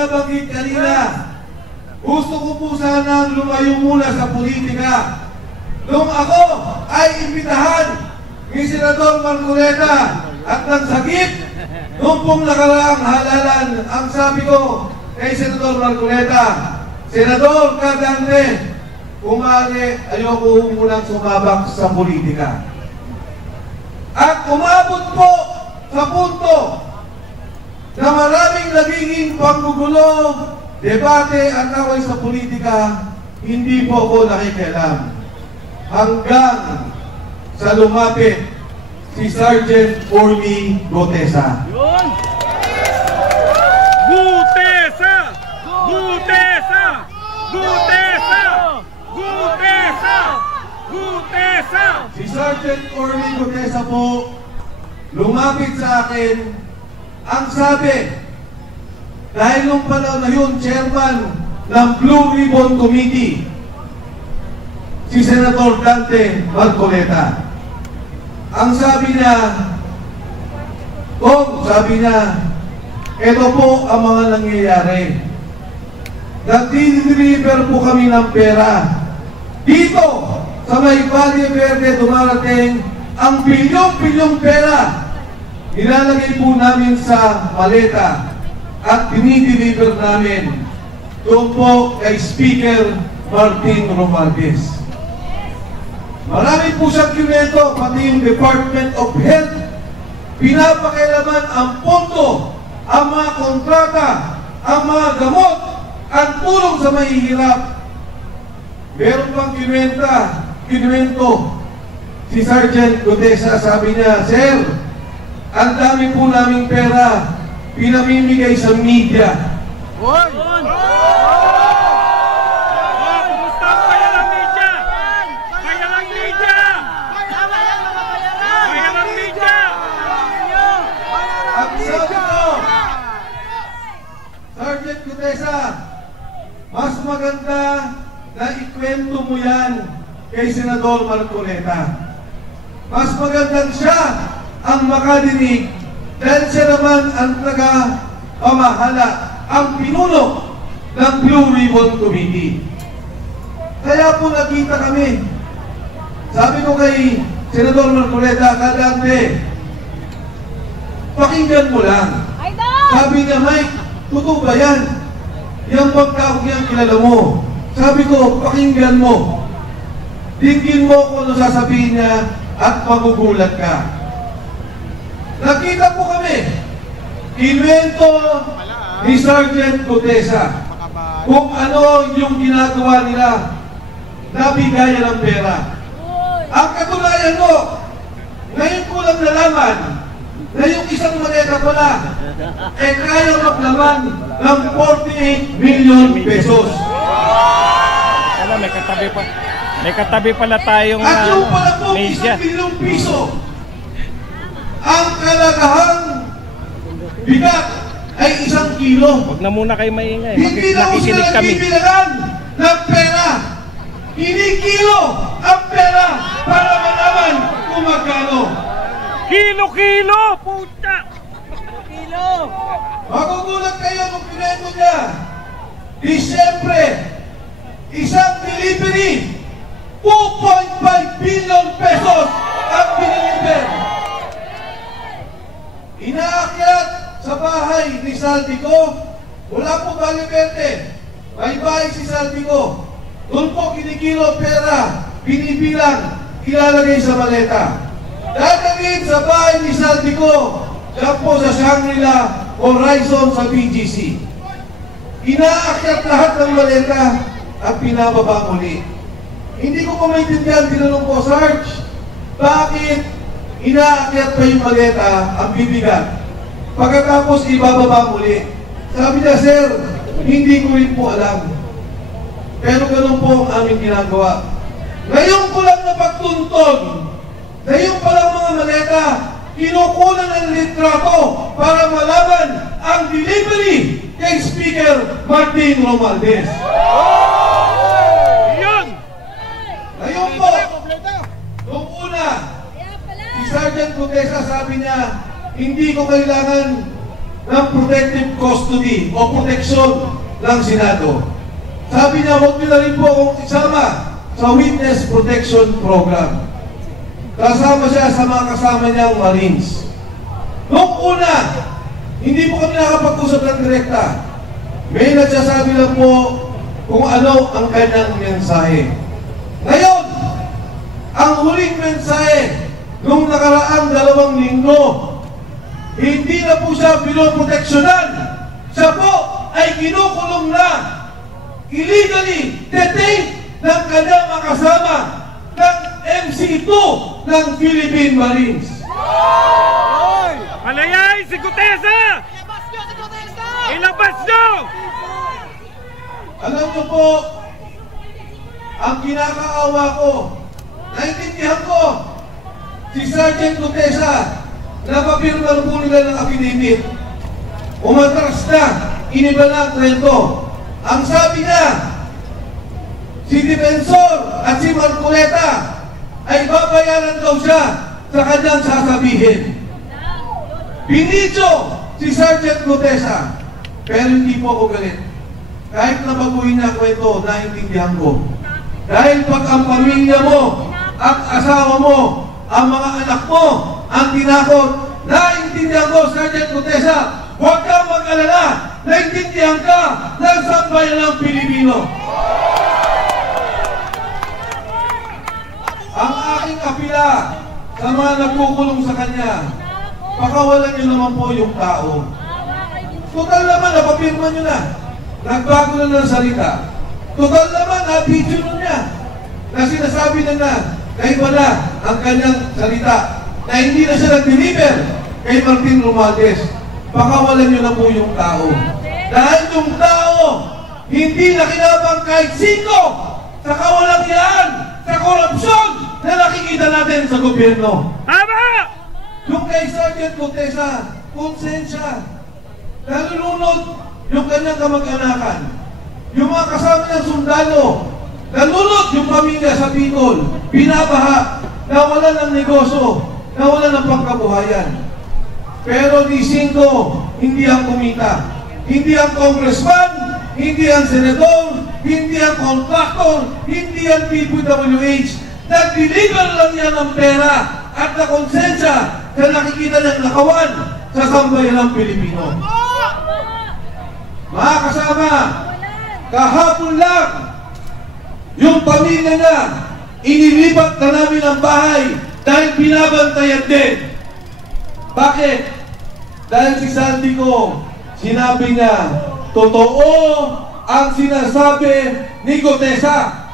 binabanggit kanina, gusto ko po sanang lumayo muna sa politika. Nung ako ay imbitahan ni Senador Marcoleta at ng sakit, nung pong nakaraang halalan, ang sabi ko kay Senador Marcoleta, Senador Cardante, kumali, ayoko munang sumabak sa politika. At umabot po sa punto na maraming nagiging panggugulo, debate at away sa politika, hindi po ako nakikialam. Hanggang sa lumapit si Sergeant Orly Gutesa. Gutesa! Gutesa! Gutesa! Gutesa! Gutesa! Si Sergeant Orly Gutesa po, lumapit sa akin, ang sabi, dahil nung panahon na yun, chairman ng Blue Ribbon Committee, si Senator Dante Marcoleta. Ang sabi niya, sabi niya, ito po ang mga nangyayari. Nag-deliver po kami ng pera. Dito, sa may Valle Verde, dumarating ang bilyong-bilyong pera. Nilalagay po namin sa maleta at dinideliver namin doon po kay Speaker Martin Romualdez. Marami po siyang kinento, pati yung Department of Health, pinapakialaman ang pondo, ang mga kontrata, ang mga gamot, ang tulong sa mahihirap. Meron pang kinwento, si Sergeant Gutesa, sabi niya, Sir, ang dami po naming pera, pinamimigay sa media. Sergeant Gutesa, mas maganda na ikwento mo yan kay Senador Marcoleta. Mas magandang siya ang makadinig dahil siya naman ang taga-pamahala, ang pinuno ng Blue Ribbon Committee. Kaya po nakita kami. Sabi ko kay Senador Marcoleta, Cardante, pakinggan mo lang. Sabi niya, Mike, totoo ba yan? Yung pagkakog yan, kilala mo. Sabi ko, pakinggan mo. Dinggin mo kung ano sasabihin niya at magugulat ka. Nakita po kami, kinwento ni Sergeant Gutesa kung ano yung ginagawa nila na bigayan ng pera. Ang katunayan mo, ngayon ko lang nalaman na yung isang maleta pala kaya maglaman ng 48 million pesos. Alam, may katabi pala tayong at yung pala po, media. 1 milyong piso ang kalagahang bigat ay 1 kilo. Huwag na muna kayo maingay. Hindi na po sila bibilangan ng pera. Kinikilo ang pera para malaman kung magkano. Kilo! Puta! Kilo! Magugulat kayo nung pinento niya. Disyembre, isang delivery, 2.5 billion pesos ang biniliver. Inaakyat sa bahay ni Saldico, wala po Valle Verde. May bahay si Saldico. Doon po kinikilo pera, binibilang, ilalagay sa maleta. Dadalhin sa bahay ni Saldico, siya po sa Shangri-La Horizon sa BGC. Inaakyat lahat ng maleta at pinababa muli. Hindi ko maintindihan, tinanong ko, Sarge, bakit inaakyat pa yung maleta ang bibigat? Pagkatapos ibababa muli. Sabi niya, Sir, hindi ko rin po alam. Pero ganun po ang aming ginagawa. Ngayon ko lang napagtuntun na yung palang mga maleta, kinukunan ng litrato para malaman ang delivery kay Speaker Martin Romualdez. Yan! Ngayon po, nung una, si Sergeant Gutesa sabi niya, hindi ko kailangan ng protective custody o proteksyon ng Senado. Sabi niya, huwag niyo na rin po akong isama sa Witness Protection Program. Kasama siya sa mga kasama niyang Marines. Noong una, hindi po kami nakapag-usap ng direkta. May nagsasabi lang po kung ano ang kanyang mensahe. Ngayon, ang huling mensahe nung nakaraang 2 linggo, hindi na po siya pinoproteksyonan. Siya po ay kinukulong na, illegally detained ng kanyang makasama ng MC2 ng Philippine Marines. Palayay si Gutesa! Ilabas nyo! Alam niyo po, ang kinakaawa ko, naintindihan ko, si Sergeant Gutesa, napapirma po nila ng affidavit. Umatras na, iniba na ang kwento. Ang sabi niya, si Defensor at si Marcoleta ay babayaran daw siya sa kanyang sasabihin. Binidyo si Sergeant Gutesa, pero hindi po ako galit. Kahit na baguhin niya kwento, naintindihan ko. Dahil pag ang pamilya mo at asawa mo, ang mga anak mo, ang tinakot, naintindihan ko, Sergeant Gutesa, huwag kang mag-alala, naintindihan ka ng sambayan ng Pilipino. Ang aking kapila sa mga nagkukulong sa kanya, pakawalan niyo naman po yung tao. Total naman, napapirma niyo na. Nagbago na ng salita. Total naman, na-video niya na sinasabi na kay wala ang kanyang salita na hindi na siya nag-deliver kay Martin Romualdez. Pakawalan niyo na po yung tao. Dahil yung tao, hindi nakinabang kahit sino sa kawalang-yaan, sa korupsyon na nakikita natin sa gobyerno. Tama! Yung kay Sergeant Gutesa, konsensya, nalulunod yung kanyang kamag-anakan, yung mga kasama ng sundalo, nalulot yung pamilya sa Bicol, binabaha, nawalan ng negosyo, nawalan ng pangkabuhayan. Pero di singko, hindi ang kumita. Hindi ang congressman, hindi ang senador, hindi ang contractor, hindi ang DPWH. Nag-deliver lang yan ng pera at na konsensya sa nakikita ng nakawan sa sambayan ng Pilipino. Mga kasama, kahapon lang, yung pamilya na, inilipat na namin ang bahay dahil binabantayan din. Bakit? Dahil si Sandy ko, sinabi niya, totoo ang sinasabi ni Gutesa.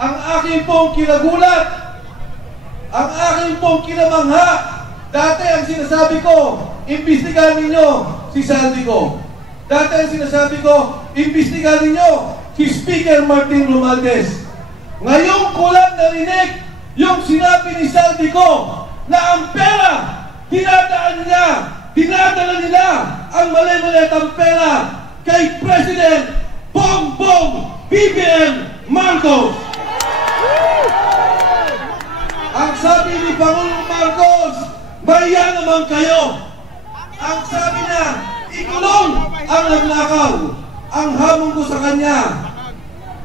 Ang aking pong kinagulat, ang aking pong kinamangha, dati ang sinasabi ko, imbestigahan ninyo si Sandy ko. Dati ang sinasabi ko, imbestigahan ninyo si Speaker Martin Romualdez. Ngayon ko lang narinig yung sinabi ni Sandy ko na ang pera, dinadala nila ang mali-malitang pera kay President Bongbong BBM Marcos. Ang sabi ni Pangulong Marcos, maya naman kayo. Ang sabi niya, ikulong ang nagnakaw. Ang hamon ko sa kanya,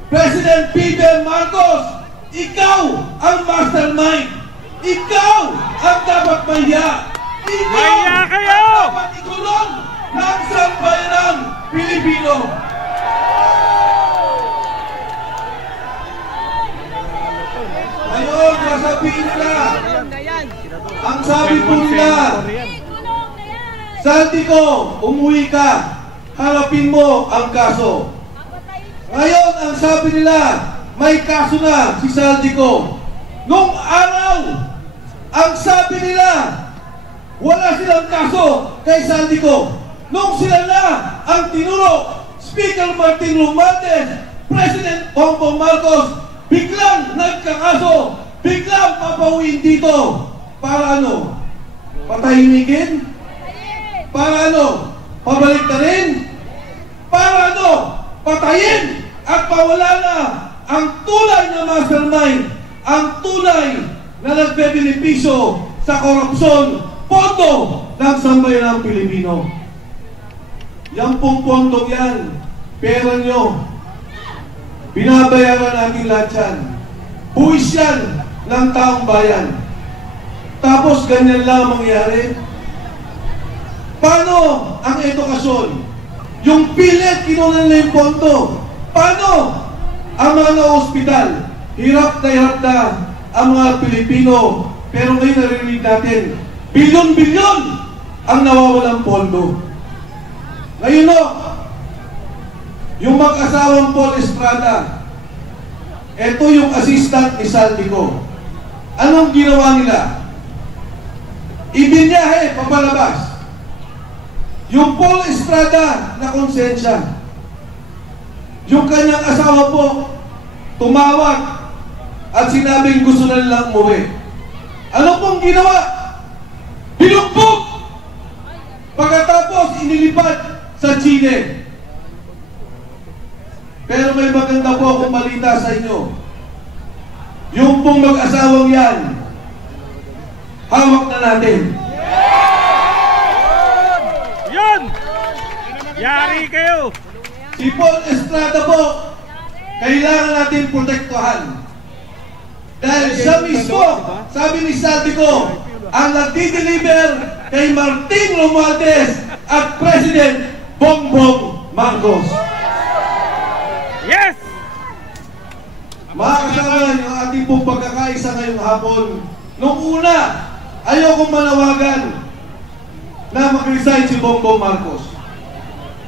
President BBM Marcos, ikaw ang mastermind. Ikaw ang dapat maya. Ikaw Maya kayo! ang dapat ikulong ng sambayanang Pilipino. Ngayon, sasabihin nila, ang sabi po nila, Sandy ko, umuwi ka, harapin mo ang kaso. Ngayon, ang sabi nila, may kaso na si Sandy ko. Nung araw, ang sabi nila, wala silang kaso kay Sandy ko. Nung sila na ang tinuro, Speaker Martin Romualdez, President Bongbong Marcos, biglang nagkakaso, biglang papauwiin dito. Para ano? Patahimikin? Para ano? Pabalik na rin? Para ano? Patayin at pawala na ang tunay na mastermind, ang tunay na nagbebenepisyo sa korupsyon, pondo ng sambayanang Pilipino. Yan pong pondong yan, pera nyo, binabayaran natin lahat yan. Buwis yan ng taong bayan. Tapos ganyan lang mangyari. Paano ang edukasyon? Yung pilit, kinunan na yung pondo. Paano ang mga ospital? Hirap na ang mga Pilipino. Pero ngayon narinig natin, bilyon-bilyon ang nawawalang pondo. Ngayon o, yung mag-asawang Paul Estrada, ito yung assistant ni Saldico. Anong ginawa nila? Ibinyahe, papalabas. Yung Paul Estrada na konsensya, yung kanyang asawa po, tumawag at sinabing gusto na nilang umuwi. Ano pong ginawa? Binugbog! Pagkatapos, inilipad sa Chile. Pero may maganda po akong balita sa inyo. Yung pong mag-asawang yan, hawak na natin. Yun! Yari kayo! Si Paul Estrada po, kailangan natin protektuhan. Dahil siya mismo, sabi ni Saldico, ang nagdi-deliver kay Martin Romualdez at President Bongbong Marcos. Yes! Mga kasama, yung ating pong pagkakaisa ngayong hapon, nung una, ayokong manawagan na mag-resign si Bongbong Marcos.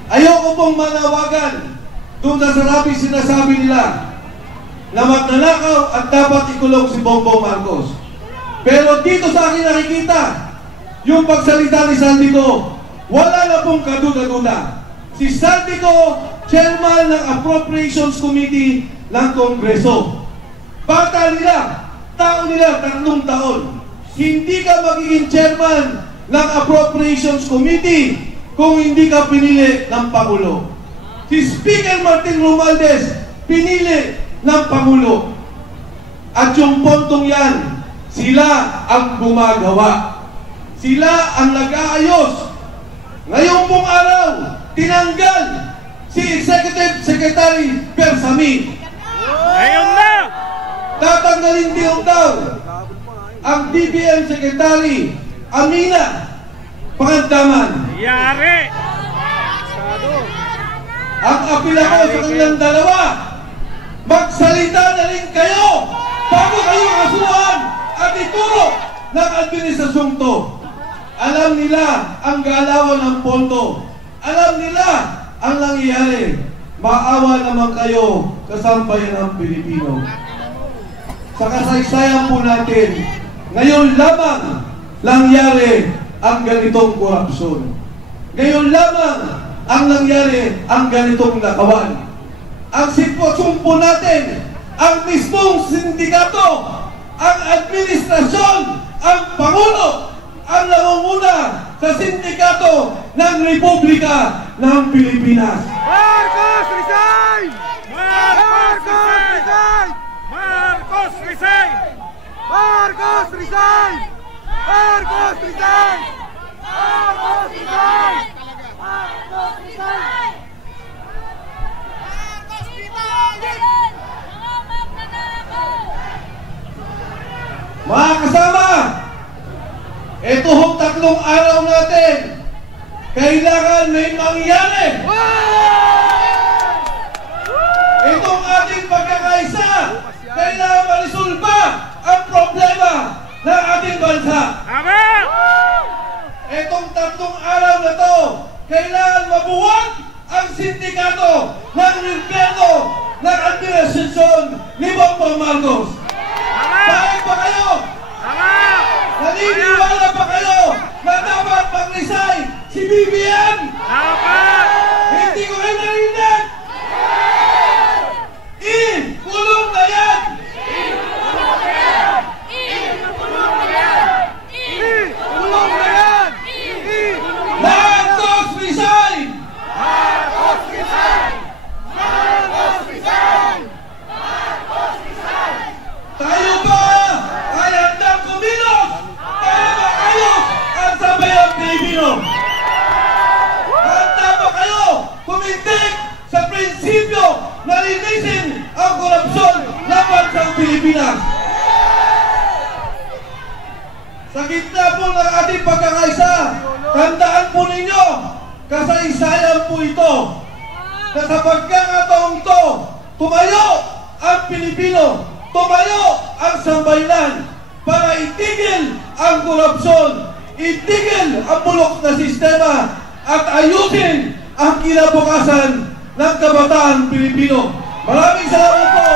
Ayoko pong manawagan doon na sarapin sinasabi nila na magnanakaw at dapat ikulong si Bongbong Marcos. Pero dito sa akin nakikita, yung pagsalita ni Saldico, wala na pong kaduda-duda. Si Saldico, chairman ng Appropriations Committee ng Kongreso. Bata nila, tao nila, 3 taon. Hindi ka magiging chairman ng Appropriations Committee kung hindi ka pinili ng Pangulo. Si Speaker Martin Romualdez, pinili ng Pangulo. At yung pontong yan, sila ang gumagawa. Sila ang nag-aayos. Ngayong pong araw, tinanggal si Executive Secretary Bersami. Ngayon na! Tatanggalin din daw ang DBM Secretary Amina Pangandaman. Yari! Ang apila ko sa kanilang dalawa, magsalita na rin kayo bago kayo kasuhan at ituro ng administrasyong to. Alam nila ang galawan ng pondo. Alam nila ang nangyayari. Maawa naman kayo sa sambayan ng Pilipino. Sa kasaysayan po natin, ngayon lamang nangyari ang ganitong korupsyon. Ngayon lamang ang nangyari ang ganitong nakawan. Ang sitwasyon po natin, ang mismong sindikato, ang administrasyon, ang Pangulo, ang nangunguna sa sindikato ng Republika ng Pilipinas. Marcos resign! Marcos resign! Marcos resign! Marcos resign! Marcos resign! Marcos resign! Marcos resign! Mga kasama, ito hong 3 araw natin, kailangan may mangyari. Itong ating pagkakaisa, kailangan marisolba ang problema ng ating bansa. Tama! Itong 3 araw na to, kailangan mabuwag ang sindikato ng gobyerno ng administrasyon ni Bongbong Marcos. Bakit ba kayo? Tama! Naniniwala ba kayo na dapat mag-resign si BBM? Tama! Hindi ko kayo narinig! Kulong na yan! Kulong na yan! Marcos resign! Marcos resign! Marcos resign! Tayo ba? Kaya linisin ang korupsyon ng bansang Pilipinas. Sa gitna po ng ating pagkakaisa, tandaan po ninyo, kasaysayan po ito, na sa pagkakataong ito, tumayo ang Pilipino, tumayo ang sambayanan para itigil ang korupsyon, itigil ang bulok na sistema at ayusin ang kinabukasan ng kabataan Pilipino. Maraming salamat po.